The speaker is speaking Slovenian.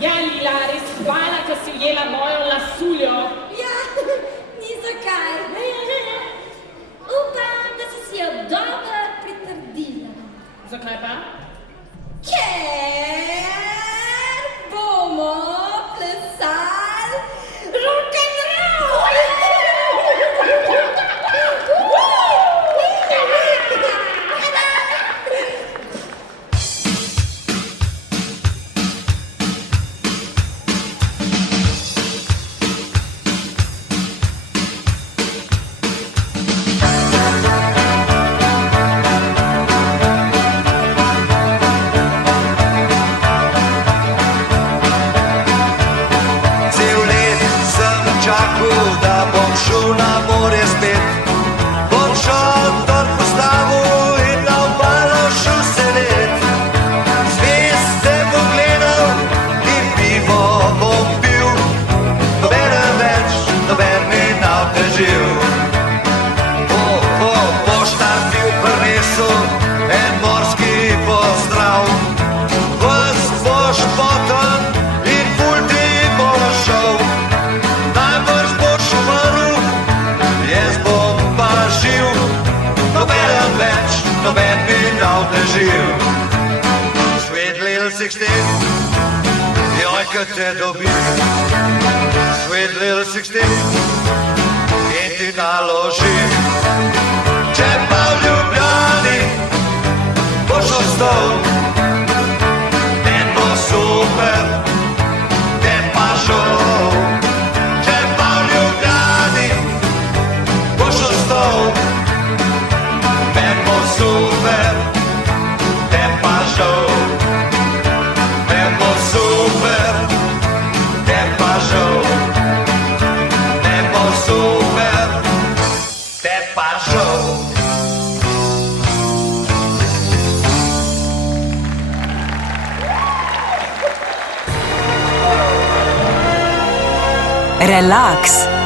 Ja, Lila, res hvala, ker si ujela mojo lasuljo. Ja, ni zakaj. Upam, da si jo dobro pritrdila. Zakaj pa? Ker bomo plesali rock'n'roll! Te dobi, svet little 16 in ti naloži. Če pa v Ljubljani boš ostal, meni bo super, te pa žal. Če pa v Ljubljani boš ostal, meni bo super, te pa žal. Meni bo super, Relaks.